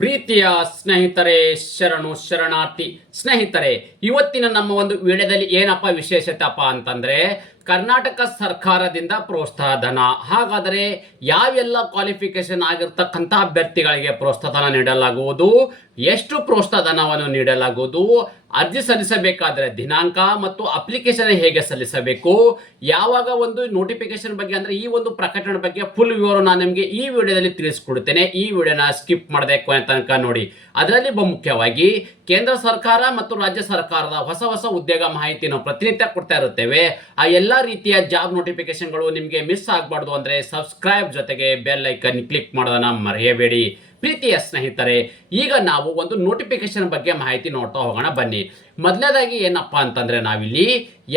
ಪ್ರೀತಿಯ ಸ್ನೇಹಿತರೆ ಶರಣು ಶರಣಾರ್ಥಿ ಸ್ನೇಹಿತರೆ ಇವತ್ತಿನ ನಮ್ಮ ಒಂದು ವಿಡಿಯೋದಲ್ಲಿ ಏನಪ್ಪ ವಿಶೇಷತೆಪ್ಪ ಅಂತಂದ್ರೆ ಕರ್ನಾಟಕ ಸರ್ಕಾರದಿಂದ ಪ್ರೋತ್ಸಾಹ ಧನ ಹಾಗಾದರೆ ಯಾವೆಲ್ಲ ಕ್ವಾಲಿಫಿಕೇಶನ್ ಆಗಿರ್ತಕ್ಕಂಥ ಅಭ್ಯರ್ಥಿಗಳಿಗೆ ಪ್ರೋತ್ಸಾಹ ಧನ ನೀಡಲಾಗುವುದು? ಎಷ್ಟು ಪ್ರೋತ್ಸಾಹ ಧನವನ್ನು ನೀಡಲಾಗುವುದು? ಅರ್ಜಿ ಸಲ್ಲಿಸಬೇಕಾದರೆ ದಿನಾಂಕ ಮತ್ತು ಅಪ್ಲಿಕೇಶನ್ ಹೇಗೆ ಸಲ್ಲಿಸಬೇಕು? ಯಾವಾಗ ಒಂದು ನೋಟಿಫಿಕೇಶನ್ ಬಗ್ಗೆ ಅಂದ್ರೆ ಈ ಒಂದು ಪ್ರಕಟಣೆ ಬಗ್ಗೆ ಫುಲ್ ವಿವರ ನಾನು ನಿಮಗೆ ಈ ವಿಡಿಯೋದಲ್ಲಿ ತಿಳಿಸ್ಕೊಡ್ತೇನೆ. ಈ ವಿಡಿಯೋನ ಸ್ಕಿಪ್ ಮಾಡದೆ ಕೊನೆ ತನಕ ನೋಡಿ. ಅದರಲ್ಲಿ ಬಹುಮುಖ್ಯವಾಗಿ ಕೇಂದ್ರ ಸರ್ಕಾರ ಮತ್ತು ರಾಜ್ಯ ಸರ್ಕಾರದ ಹೊಸ ಹೊಸ ಉದ್ಯೋಗ ಮಾಹಿತಿ ನಾವು ಪ್ರತಿನಿತ್ಯ ಕೊಡ್ತಾ ಇರುತ್ತೇವೆ. ಆ ಎಲ್ಲ ರೀತಿಯ ಜಾಬ್ ನೋಟಿಫಿಕೇಶನ್ಗಳು ನಿಮಗೆ ಮಿಸ್ ಆಗಬಾರ್ದು ಅಂದ್ರೆ ಸಬ್ಸ್ಕ್ರೈಬ್ ಜೊತೆಗೆ ಬೆಲ್ ಐಕನ್ ಕ್ಲಿಕ್ ಮಾಡೋದನ್ನ ಮರೆಯಬೇಡಿ. ಪ್ರೀತಿಯ ಸ್ನೇಹಿತರೆ, ಈಗ ನಾವು ಒಂದು ನೋಟಿಫಿಕೇಶನ್ ಬಗ್ಗೆ ಮಾಹಿತಿ ನೋಡ್ತಾ ಹೋಗೋಣ ಬನ್ನಿ. ಮೊದಲನೇದಾಗಿ ಏನಪ್ಪಾ ಅಂತಂದ್ರೆ ನಾವಿಲ್ಲಿ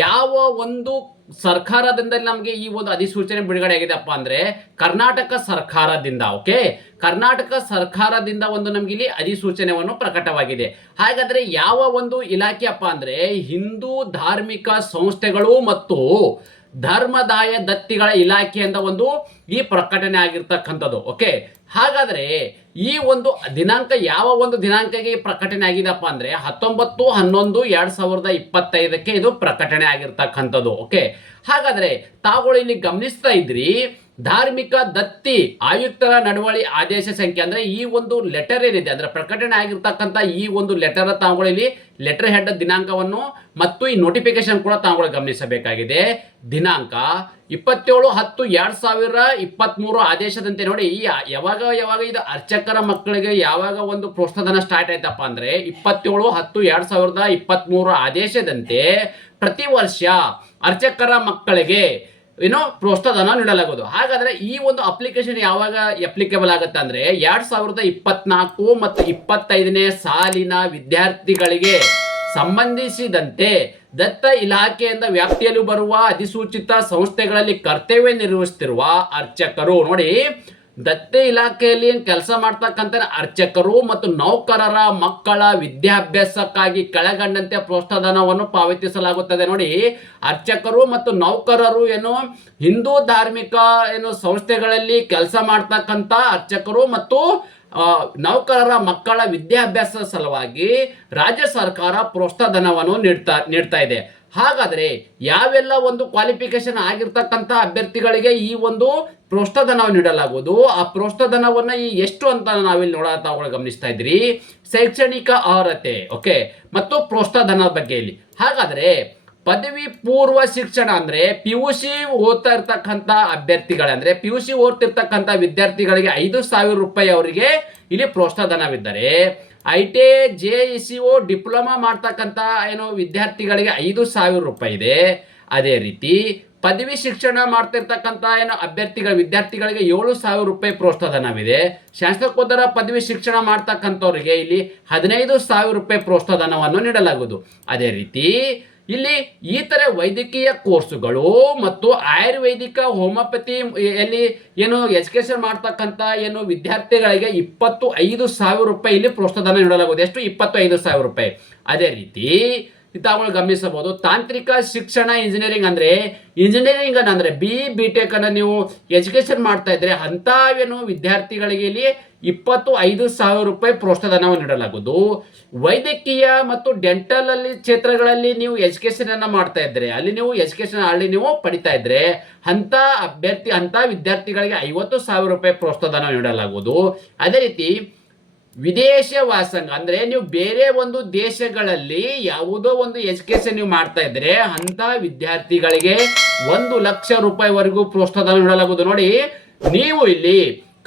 ಯಾವ ಒಂದು ಸರ್ಕಾರದಿಂದ ನಮಗೆ ಈ ಒಂದು ಅಧಿಸೂಚನೆ ಬಿಡುಗಡೆ ಆಗಿದೆಪ್ಪ ಅಂದ್ರೆ ಕರ್ನಾಟಕ ಸರ್ಕಾರದಿಂದ, ಓಕೆ? ಕರ್ನಾಟಕ ಸರ್ಕಾರದಿಂದ ಒಂದು ನಮ್ಗೆ ಇಲ್ಲಿ ಅಧಿಸೂಚನೆಯನ್ನು ಪ್ರಕಟವಾಗಿದೆ. ಹಾಗಾದ್ರೆ ಯಾವ ಒಂದು ಇಲಾಖೆಯಪ್ಪ ಅಂದ್ರೆ ಹಿಂದೂ ಧಾರ್ಮಿಕ ಸಂಸ್ಥೆಗಳು ಮತ್ತು ಧರ್ಮದಾಯ ದತ್ತಿಗಳ ಇಲಾಖೆಯಿಂದ ಒಂದು ಈ ಪ್ರಕಟಣೆ ಆಗಿರ್ತಕ್ಕಂಥದ್ದು, ಓಕೆ? ಹಾಗಾದ್ರೆ ಈ ಒಂದು ದಿನಾಂಕ ಯಾವ ಒಂದು ದಿನಾಂಕಕ್ಕೆ ಪ್ರಕಟಣೆ ಆಗಿದೆಪ್ಪ ಅಂದ್ರೆ ಹತ್ತೊಂಬತ್ತು, ಹನ್ನೊಂದು, ಎರಡ್ ಸಾವಿರದ ಇಪ್ಪತ್ತೈದಕ್ಕೆ ಇದು ಪ್ರಕಟಣೆ ಆಗಿರ್ತಕ್ಕಂಥದ್ದು ಓಕೆ ಹಾಗಾದ್ರೆ ತಾವುಗಳು ಇಲ್ಲಿ ಗಮನಿಸ್ತಾ ಇದ್ರಿ ಧಾರ್ಮಿಕ ದತ್ತಿ ಆಯುಕ್ತರ ನಡವಳಿ ಆದೇಶ ಸಂಖ್ಯೆ ಅಂದ್ರೆ ಈ ಒಂದು ಲೆಟರ್ ಏನಿದೆ, ಅಂದ್ರೆ ಪ್ರಕಟಣೆ ಆಗಿರ್ತಕ್ಕಂಥ ಈ ಒಂದು ಲೆಟರ್ ತಾವುಗಳಲ್ಲಿ ಲೆಟರ್ ಹೆಡ್ ದಿನಾಂಕವನ್ನು ಮತ್ತು ಈ ನೋಟಿಫಿಕೇಶನ್ ಕೂಡ ತಾವುಗಳು ಗಮನಿಸಬೇಕಾಗಿದೆ. ದಿನಾಂಕ ಇಪ್ಪತ್ತೇಳು ಹತ್ತು ಎರಡ್ ಸಾವಿರ ಇಪ್ಪತ್ತ್ಮೂರು ಆದೇಶದಂತೆ ನೋಡಿ, ಈ ಯಾವಾಗ ಯಾವಾಗ ಇದು ಅರ್ಚಕರ ಮಕ್ಕಳಿಗೆ ಯಾವಾಗ ಒಂದು ಪ್ರೋತ್ಸಾಹನ ಸ್ಟಾರ್ಟ್ ಆಯ್ತಪ್ಪ ಅಂದ್ರೆ ಇಪ್ಪತ್ತೇಳು ಹತ್ತು ಎರಡ್ ಸಾವಿರದ ಇಪ್ಪತ್ತ್ಮೂರು ಆದೇಶದಂತೆ ಪ್ರತಿ ವರ್ಷ ಅರ್ಚಕರ ಮಕ್ಕಳಿಗೆ ಏನೋ ಪ್ರೋತ್ಸಾಹನ ನೀಡಲಾಗುವುದು ಹಾಗಾದ್ರೆ ಈ ಒಂದು ಅಪ್ಲಿಕೇಶನ್ ಯಾವಾಗ ಅಪ್ಲಿಕೇಬಲ್ ಆಗುತ್ತೆ ಅಂದ್ರೆ ಎರಡ್ ಸಾವಿರದ ಇಪ್ಪತ್ನಾಲ್ಕು ಮತ್ತು ಇಪ್ಪತ್ತೈದನೇ ಸಾಲಿನ ವಿದ್ಯಾರ್ಥಿಗಳಿಗೆ ಸಂಬಂಧಿಸಿದಂತೆ ದತ್ತ ಇಲಾಖೆಯಿಂದ ವ್ಯಾಪ್ತಿಯಲ್ಲಿ ಬರುವ ಅಧಿಸೂಚಿತ ಸಂಸ್ಥೆಗಳಲ್ಲಿ ಕರ್ತವ್ಯ ನಿರ್ವಹಿಸುತ್ತಿರುವ ಅರ್ಚಕರು ನೋಡಿ ದತ್ತ ಇಲಾಖೆಯಲ್ಲಿ ಕೆಲಸ ಮಾಡ್ತಕ್ಕಂಥ ಅರ್ಚಕರು ಮತ್ತು ನೌಕರರ ಮಕ್ಕಳ ವಿದ್ಯಾಭ್ಯಾಸಕ್ಕಾಗಿ ಕೆಳಗಂಡಂತೆ ಪ್ರೋತ್ಸಾಹಧನವನ್ನು ಪಾವತಿಸಲಾಗುತ್ತದೆ ನೋಡಿ. ಅರ್ಚಕರು ಮತ್ತು ನೌಕರರು ಏನು ಹಿಂದೂ ಧಾರ್ಮಿಕ ಏನು ಸಂಸ್ಥೆಗಳಲ್ಲಿ ಕೆಲಸ ಮಾಡ್ತಕ್ಕಂಥ ಅರ್ಚಕರು ಮತ್ತು ನೌಕರರ ಮಕ್ಕಳ ವಿದ್ಯಾಭ್ಯಾಸ ಸಲುವಾಗಿ ರಾಜ್ಯ ಸರ್ಕಾರ ಪ್ರೋತ್ಸಾಹಧನವನ್ನು ನೀಡ್ತಾ ನೀಡ್ತಾ ಇದೆ. ಹಾಗಾದರೆ ಯಾವೆಲ್ಲ ಒಂದು ಕ್ವಾಲಿಫಿಕೇಶನ್ ಆಗಿರ್ತಕ್ಕಂಥ ಅಭ್ಯರ್ಥಿಗಳಿಗೆ ಈ ಒಂದು ಪ್ರೋತ್ಸಾಹಧನವನ್ನು ನೀಡಲಾಗುವುದು. ಆ ಪ್ರೋಷ್ಠಧನವನ್ನು ಈ ಎಷ್ಟು ಅಂತ ನಾವಿಲ್ಲಿ ನೋಡ ತಾವುಗಳು ಗಮನಿಸ್ತಾ ಇದ್ರಿ. ಶೈಕ್ಷಣಿಕ ಅರ್ಹತೆ, ಓಕೆ? ಮತ್ತು ಪ್ರೋತ್ಸಾಹಧನದ ಬಗ್ಗೆ ಇಲ್ಲಿ. ಹಾಗಾದ್ರೆ ಪದವಿ ಪೂರ್ವ ಶಿಕ್ಷಣ ಅಂದ್ರೆ ಪಿ ಯು ಸಿ ಓದ್ತಾ ಇರ್ತಕ್ಕಂಥ ಅಭ್ಯರ್ಥಿಗಳಂದ್ರೆ ಪಿ ಯು ಸಿ ಓದ್ತಿರ್ತಕ್ಕಂಥ ವಿದ್ಯಾರ್ಥಿಗಳಿಗೆ ಐದು ಸಾವಿರ ರೂಪಾಯಿ ಅವರಿಗೆ ಇಲ್ಲಿ ಪ್ರೋತ್ಸಾಹಧನವಿದ್ದರೆ I T J E C O diploma ಮಾಡ್ತಕ್ಕಂಥ ಏನು ವಿದ್ಯಾರ್ಥಿಗಳಿಗೆ ಐದು ಸಾವಿರ ರೂಪಾಯಿ ಇದೆ. ಅದೇ ರೀತಿ ಪದವಿ ಶಿಕ್ಷಣ ಮಾಡ್ತಿರ್ತಕ್ಕಂಥ ಏನು ಅಭ್ಯರ್ಥಿಗಳ ವಿದ್ಯಾರ್ಥಿಗಳಿಗೆ ಏಳು ಸಾವಿರ ರೂಪಾಯಿ ಪ್ರೋತ್ಸಾಹಧನವಿದೆ. ಶಾಸಕೋತ್ತರ ಪದವಿ ಶಿಕ್ಷಣ ಮಾಡ್ತಕ್ಕಂಥವ್ರಿಗೆ ಇಲ್ಲಿ ಹದಿನೈದು ಸಾವಿರ ರೂಪಾಯಿ ಪ್ರೋತ್ಸಾಹಧನವನ್ನು ನೀಡಲಾಗುವುದು. ಅದೇ ರೀತಿ ಇಲ್ಲಿ ಈ ಥರ ವೈದ್ಯಕೀಯ ಕೋರ್ಸುಗಳು ಮತ್ತು ಆಯುರ್ವೇದಿಕ, ಹೋಮಿಯೋಪತಿ ಎಲ್ಲಿ ಏನು ಎಜುಕೇಶನ್ ಮಾಡ್ತಕ್ಕಂಥ ಏನು ವಿದ್ಯಾರ್ಥಿಗಳಿಗೆ ಇಪ್ಪತ್ತು ಐದು ಸಾವಿರ ರೂಪಾಯಿ ಇಲ್ಲಿ ಪ್ರೋತ್ಸಾಹಧನ ನೀಡಲಾಗುವುದು. ಎಷ್ಟು? ಇಪ್ಪತ್ತು ಸಾವಿರ ರೂಪಾಯಿ. ಅದೇ ರೀತಿ ತಾವುಗಳು ಗಮನಿಸಬಹುದು. ತಾಂತ್ರಿಕ ಶಿಕ್ಷಣ ಇಂಜಿನಿಯರಿಂಗ್ ಅಂದ್ರೆ ಇಂಜಿನಿಯರಿಂಗ್ ಅಂದ್ರೆ ಬಿ ಬಿ ಟೆಕ್ ಅನ್ನ ನೀವು ಎಜುಕೇಶನ್ ಮಾಡ್ತಾ ಇದ್ರೆ ಅಂಥವೇನು ವಿದ್ಯಾರ್ಥಿಗಳಿಗೆ ಇಲ್ಲಿ ಇಪ್ಪತ್ತು ಐದು ಸಾವಿರ ರೂಪಾಯಿ ಪ್ರೋತ್ಸಾಹಧನವನ್ನು ನೀಡಲಾಗುವುದು. ವೈದ್ಯಕೀಯ ಮತ್ತು ಡೆಂಟಲ್ ಅಲ್ಲಿ ಕ್ಷೇತ್ರಗಳಲ್ಲಿ ನೀವು ಎಜುಕೇಶನ್ ಅನ್ನ ಮಾಡ್ತಾ ಇದ್ರೆ, ಅಲ್ಲಿ ನೀವು ಎಜುಕೇಶನ್ ಅಲ್ಲಿ ನೀವು ಪಡಿತಾ ಇದ್ರೆ ಅಂತ ಅಭ್ಯರ್ಥಿ ಅಂತ ವಿದ್ಯಾರ್ಥಿಗಳಿಗೆ ಐವತ್ತು ಸಾವಿರ ರೂಪಾಯಿ ಪ್ರೋತ್ಸಾಹಧನ ನೀಡಲಾಗುವುದು. ಅದೇ ರೀತಿ ವಿದೇಶ ವಾಸಂಗ ಅಂದ್ರೆ ನೀವು ಬೇರೆ ಒಂದು ದೇಶಗಳಲ್ಲಿ ಯಾವುದೋ ಒಂದು ಎಜುಕೇಶನ್ ನೀವು ಮಾಡ್ತಾ ಇದ್ರೆ ಅಂತ ವಿದ್ಯಾರ್ಥಿಗಳಿಗೆ ಒಂದು ಲಕ್ಷ ರೂಪಾಯಿವರೆಗೂ ಪ್ರೋತ್ಸಾಹಧನ ನೀಡಲಾಗುವುದು ನೋಡಿ, ನೀವು ಇಲ್ಲಿ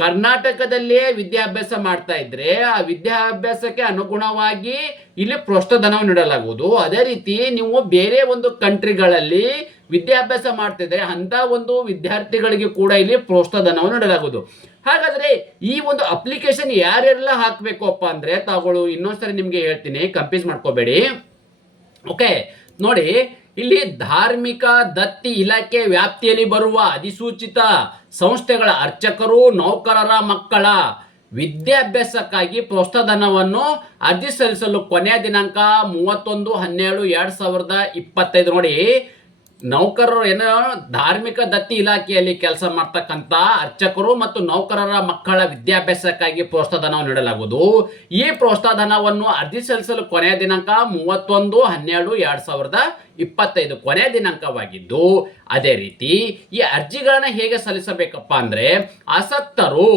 ಕರ್ನಾಟಕದಲ್ಲೇ ವಿದ್ಯಾಭ್ಯಾಸ ಮಾಡ್ತಾ ಇದ್ರೆ ಆ ವಿದ್ಯಾಭ್ಯಾಸಕ್ಕೆ ಅನುಗುಣವಾಗಿ ಇಲ್ಲಿ ಪ್ರೋತ್ಸಾಹಧನವನ್ನು ನೀಡಲಾಗುವುದು. ಅದೇ ರೀತಿ ನೀವು ಬೇರೆ ಒಂದು ಕಂಟ್ರಿಗಳಲ್ಲಿ ವಿದ್ಯಾಭ್ಯಾಸ ಮಾಡ್ತಿದ್ರೆ ಅಂತ ಒಂದು ವಿದ್ಯಾರ್ಥಿಗಳಿಗೆ ಕೂಡ ಇಲ್ಲಿ ಪ್ರೋತ್ಸಾಹಧನವನ್ನು ನೀಡಲಾಗುವುದು. ಹಾಗಾದ್ರೆ ಈ ಒಂದು ಅಪ್ಲಿಕೇಶನ್ ಯಾರೆಲ್ಲ ಹಾಕಬೇಕು ಅಪ್ಪ ಅಂದ್ರೆ ತಾವುಗಳು ಇನ್ನೊಂದ್ಸರಿ ನಿಮ್ಗೆ ಹೇಳ್ತೀನಿ ಕನ್ಫ್ಯೂಸ್ ಮಾಡ್ಕೋಬೇಡಿ. ಓಕೆ ನೋಡಿ ಇಲ್ಲಿ ಧಾರ್ಮಿಕ ದತ್ತಿ ಇಲಾಖೆ ವ್ಯಾಪ್ತಿಯಲ್ಲಿ ಬರುವ ಅಧಿಸೂಚಿತ ಸಂಸ್ಥೆಗಳ ಅರ್ಚಕರು, ನೌಕರರ ಮಕ್ಕಳ ವಿದ್ಯಾಭ್ಯಾಸಕ್ಕಾಗಿ ಪ್ರೋತ್ಸಾಹಧನವನ್ನು ಅರ್ಜಿ ಸಲ್ಲಿಸಲು ಕೊನೆಯ ದಿನಾಂಕ ಮೂವತ್ತೊಂದು ಹನ್ನೆರಡು ಎರಡು ಸಾವಿರದ ಇಪ್ಪತ್ತೈದು ನೋಡಿ. ನೌಕರರು ಏನೋ ಧಾರ್ಮಿಕ ದತ್ತಿ ಇಲಾಖೆಯಲ್ಲಿ ಕೆಲಸ ಮಾಡ್ತಕ್ಕಂಥ ಅರ್ಚಕರು ಮತ್ತು ನೌಕರರ ಮಕ್ಕಳ ವಿದ್ಯಾಭ್ಯಾಸಕ್ಕಾಗಿ ಪ್ರೋತ್ಸಾಹಧನವನ್ನು ನೀಡಲಾಗುವುದು. ಈ ಪ್ರೋತ್ಸಾಹಧನವನ್ನು ಅರ್ಜಿ ಸಲ್ಲಿಸಲು ಕೊನೆಯ ದಿನಾಂಕ ಮೂವತ್ತೊಂದು, ಹನ್ನೆರಡು, ಎರಡ್ ಸಾವಿರದ ಇಪ್ಪತ್ತೈದು ಕೊನೆಯ ದಿನಾಂಕವಾಗಿದ್ದು, ಅದೇ ರೀತಿ ಈ ಅರ್ಜಿಗಳನ್ನು ಹೇಗೆ ಸಲ್ಲಿಸಬೇಕಪ್ಪ ಅಂದ್ರೆ ಆಸಕ್ತರು,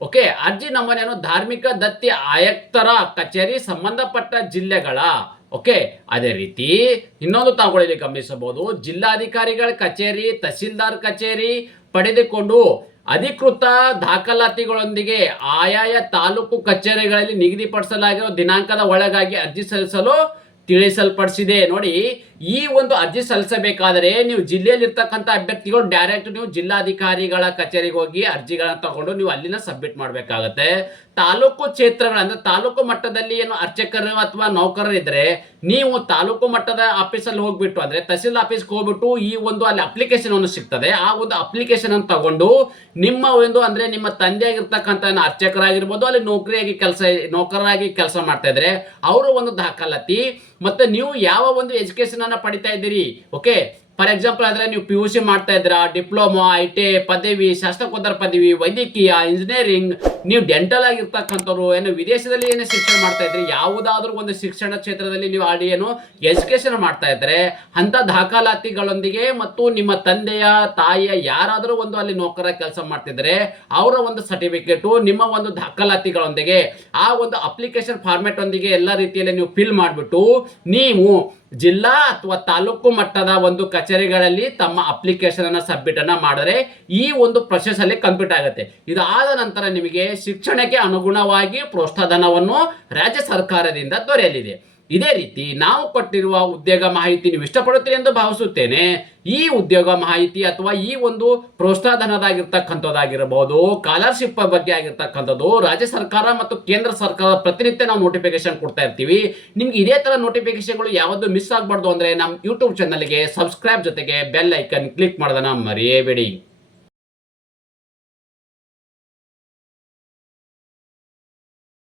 ಓಕೆ, ಅರ್ಜಿ ನಮೂನೆಯನ್ನು ಧಾರ್ಮಿಕ ದತ್ತಿ ಆಯುಕ್ತರ ಕಚೇರಿ ಸಂಬಂಧಪಟ್ಟ ಜಿಲ್ಲೆಗಳ ಓಕೆ, ಅದೇ ರೀತಿ ಇನ್ನೊಂದು ತಾವುಗಳಲ್ಲಿ ಗಮನಿಸಬಹುದು. ಜಿಲ್ಲಾಧಿಕಾರಿಗಳ ಕಚೇರಿ, ತಹಸೀಲ್ದಾರ್ ಕಚೇರಿ ಪಡೆದುಕೊಂಡು ಅಧಿಕೃತ ದಾಖಲಾತಿಗಳೊಂದಿಗೆ ಆಯಾಯ ತಾಲೂಕು ಕಚೇರಿಗಳಲ್ಲಿ ನಿಗದಿಪಡಿಸಲಾಗಿರುವ ದಿನಾಂಕದ ಒಳಗಾಗಿ ಅರ್ಜಿ ಸಲ್ಲಿಸಲು ತಿಳಿಸಲ್ಪಡಿಸಿದೆ. ನೋಡಿ, ಈ ಒಂದು ಅರ್ಜಿ ಸಲ್ಲಿಸಬೇಕಾದರೆ ನೀವು ಜಿಲ್ಲೆಯಲ್ಲಿರ್ತಕ್ಕಂಥ ಅಭ್ಯರ್ಥಿಗಳು ಡೈರೆಕ್ಟ್ ನೀವು ಜಿಲ್ಲಾಧಿಕಾರಿಗಳ ಕಚೇರಿಗೆ ಹೋಗಿ ಅರ್ಜಿಗಳನ್ನ ತಗೊಂಡು ನೀವು ಅಲ್ಲಿನ ಸಬ್ಮಿಟ್ ಮಾಡಬೇಕಾಗತ್ತೆ. ತಾಲೂಕು ಕ್ಷೇತ್ರಗಳ ಅಂದ್ರೆ ತಾಲೂಕು ಮಟ್ಟದಲ್ಲಿ ಏನು ಅರ್ಚಕರು ಅಥವಾ ನೌಕರರು ಇದ್ರೆ ನೀವು ತಾಲೂಕು ಮಟ್ಟದ ಆಫೀಸಲ್ಲಿ ಹೋಗ್ಬಿಟ್ಟು ಅಂದ್ರೆ ತಹಸೀಲ್ ಆಫೀಸ್ಗೆ ಹೋಗ್ಬಿಟ್ಟು ಈ ಒಂದು ಅಲ್ಲಿ ಅಪ್ಲಿಕೇಶನ್ ಅನ್ನು ಸಿಗ್ತದೆ. ಆ ಒಂದು ಅಪ್ಲಿಕೇಶನ್ ಅನ್ನು ತಗೊಂಡು ನಿಮ್ಮ ಒಂದು ಅಂದ್ರೆ ನಿಮ್ಮ ತಂದೆಯಾಗಿರ್ತಕ್ಕಂಥ ಅರ್ಚಕರಾಗಿರ್ಬೋದು ಅಲ್ಲಿ ನೌಕರಿಯಾಗಿ ಕೆಲಸ, ನೌಕರರಾಗಿ ಕೆಲಸ ಮಾಡ್ತಾ ಅವರ ಒಂದು ದಾಖಲಾತಿ ಮತ್ತೆ ನೀವು ಯಾವ ಒಂದು ಎಜುಕೇಷನನ್ನು ಪಡಿತಾ ಇದ್ದೀರಿ? ಓಕೆ ಫಾರ್ ಎಕ್ಸಾಂಪಲ್ ಅಂದ್ರೆ ನೀವು ಪಿ ಯು ಸಿ ಮಾಡ್ತಾ ಇದ್ದೀರಾ, ಡಿಪ್ಲೊಮಾ ಐ ಟಿ ಪದವಿ ಶಾಸ್ತ್ರಕೋತ್ತರ ಪದವಿ, ವೈದ್ಯಕೀಯ ಇಂಜಿನಿಯರಿಂಗ್ ನೀವು ಡೆಂಟಲ್ ಆಗಿರ್ತಕ್ಕಂಥವ್ರು, ಏನು ವಿದೇಶದಲ್ಲಿ ಏನು ಶಿಕ್ಷಣ ಮಾಡ್ತಾ ಇದ್ರಿ, ಯಾವುದಾದ್ರೂ ಒಂದು ಶಿಕ್ಷಣ ಕ್ಷೇತ್ರದಲ್ಲಿ ನೀವು ಆಡಿ ಏನು ಎಜುಕೇಶನ್ ಮಾಡ್ತಾ ಇದ್ರೆ ಅಂತ ದಾಖಲಾತಿಗಳೊಂದಿಗೆ ಮತ್ತು ನಿಮ್ಮ ತಂದೆಯ, ತಾಯಿಯ ಯಾರಾದರೂ ಒಂದು ಅಲ್ಲಿ ನೌಕರ ಕೆಲಸ ಮಾಡ್ತಿದ್ರೆ, ಅವರ ಒಂದು ಸರ್ಟಿಫಿಕೇಟು ನಿಮ್ಮ ಒಂದು ದಾಖಲಾತಿಗಳೊಂದಿಗೆ, ಆ ಒಂದು ಅಪ್ಲಿಕೇಶನ್ ಫಾರ್ಮೆಟ್ ಒಂದಿಗೆ ಎಲ್ಲ ರೀತಿಯಲ್ಲಿ ನೀವು ಫಿಲ್ ಮಾಡಿಬಿಟ್ಟು, ನೀವು ಜಿಲ್ಲಾ ಅಥವಾ ತಾಲೂಕು ಮಟ್ಟದ ಒಂದು ಕಚೇರಿಗಳಲ್ಲಿ ತಮ್ಮ ಅಪ್ಲಿಕೇಶನ್ ಅನ್ನು ಸಬ್ಮಿಟ್ ಅನ್ನ ಮಾಡಿದ್ರೆ ಈ ಒಂದು ಪ್ರೊಸೆಸ್ ಅಲ್ಲಿ ಕಂಪ್ಲೀಟ್ ಆಗುತ್ತೆ. ಇದಾದ ನಂತರ ನಿಮಗೆ ಶಿಕ್ಷಣಕ್ಕೆ ಅನುಗುಣವಾಗಿ ಪ್ರೋತ್ಸಾಹಧನವನ್ನು ರಾಜ್ಯ ಸರ್ಕಾರದಿಂದ ದೊರೆಯಲಿದೆ. ಇದೇ ರೀತಿ ನಾವು ಕೊಟ್ಟಿರುವ ಉದ್ಯೋಗ ಮಾಹಿತಿ ನೀವು ಇಷ್ಟಪಡುತ್ತೀರಿ ಎಂದು ಭಾವಿಸುತ್ತೇನೆ. ಈ ಉದ್ಯೋಗ ಮಾಹಿತಿ ಅಥವಾ ಈ ಒಂದು ಪ್ರೋತ್ಸಾಹಧನದಾಗಿರ್ತಕ್ಕಂಥದ್ದಾಗಿರಬಹುದು ಸ್ಕಾಲರ್ಶಿಪ್ ಬಗ್ಗೆ ಆಗಿರ್ತಕ್ಕಂಥದ್ದು, ರಾಜ್ಯ ಸರ್ಕಾರ ಮತ್ತು ಕೇಂದ್ರ ಸರ್ಕಾರ ಪ್ರತಿನಿತ್ಯ ನಾವು ನೋಟಿಫಿಕೇಶನ್ ಕೊಡ್ತಾ ಇರ್ತೀವಿ. ನಿಮ್ಗೆ ಇದೇ ತರ ನೋಟಿಫಿಕೇಶನ್ಗಳು ಯಾವುದು ಮಿಸ್ ಆಗಬಾರ್ದು ಅಂದ್ರೆ ನಮ್ಮ ಯೂಟ್ಯೂಬ್ ಚಾನಲ್ಗೆ ಸಬ್ಸ್ಕ್ರೈಬ್ ಜೊತೆಗೆ ಬೆಲ್ ಐಕನ್ ಕ್ಲಿಕ್ ಮಾಡೋದನ್ನ ಮರೆಯಬೇಡಿ.